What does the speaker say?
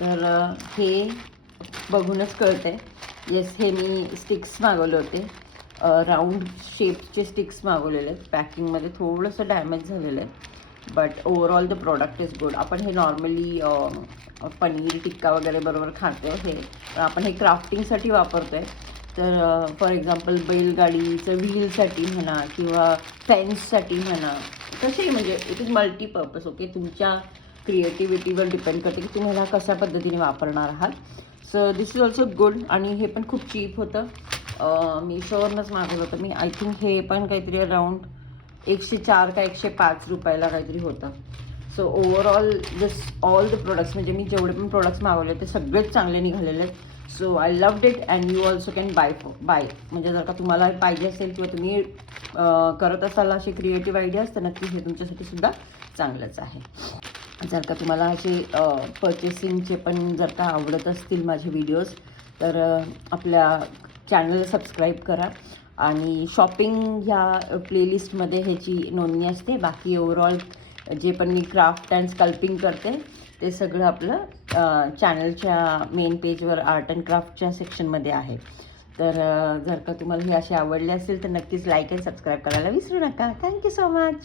तर हे बघूनच कळतंय. येस, हे मी स्टिक्स मागवले होते, राऊंड शेपचे स्टिक्स मागवलेले आहेत. पॅकिंगमध्ये थोडंसं डॅमेज झालेलं आहे, but overall the product is good. आपण हे नॉर्मली पनीर टिक्का वगैरे बरोबर खातो. हे आपण हे क्राफ्टिंगसाठी वापरतो आहे. तर फॉर एक्झाम्पल बैलगाडीचं व्हीलसाठी म्हणा किंवा फेन्ससाठी म्हणा, तसेही म्हणजे इट इज मल्टीपर्पज. ओके, तुमच्या क्रिएटिव्हिटीवर डिपेंड करते की तुम्ही ह्याला कशा पद्धतीने वापरणार आहात. So this is also good. आणि हे पण खूप चीप होतं. मीशोवरूनच मागवलं होतं मी. आय थिंक हे पण काहीतरी अराऊंड 104 का 105 रुपयाला काहीतरी होतं. So overall this all the products, म्हणजे मी जेवढे पण प्रोडक्ट्स मागवले ते सगळेच चांगले निघालेले आहेत. So I loved it and you also can buy. म्हणजे जर का तुम्हाला पाहिजे असेल किंवा तुम्ही करत असाल अशी क्रिएटिव्ह आयडियाज, तर नक्की हे तुमच्यासाठी सुद्धा चांगलंच आहे. जर का तुम्हाला असे पर्चेसिंगचे पण जर का आवडत असतील माझे व्हिडिओज, तर आपल्या चॅनलला सबस्क्राईब करा. आणि शॉपिंग ह्या प्लेलिस्टमध्ये ह्याची नोंदणी असते. बाकी ओव्हरऑल जे पण मी क्राफ्ट अँड स्कल्पिंग करते ते सगळं आपलं चॅनलच्या मेन पेजवर आर्ट अँड क्राफ्टच्या सेक्शनमध्ये आहे. तर जर का तुम्हाला हे असे आवडले असेल तर नक्कीच लाईक अँड सबस्क्राईब करायला विसरू नका. Thank you so much.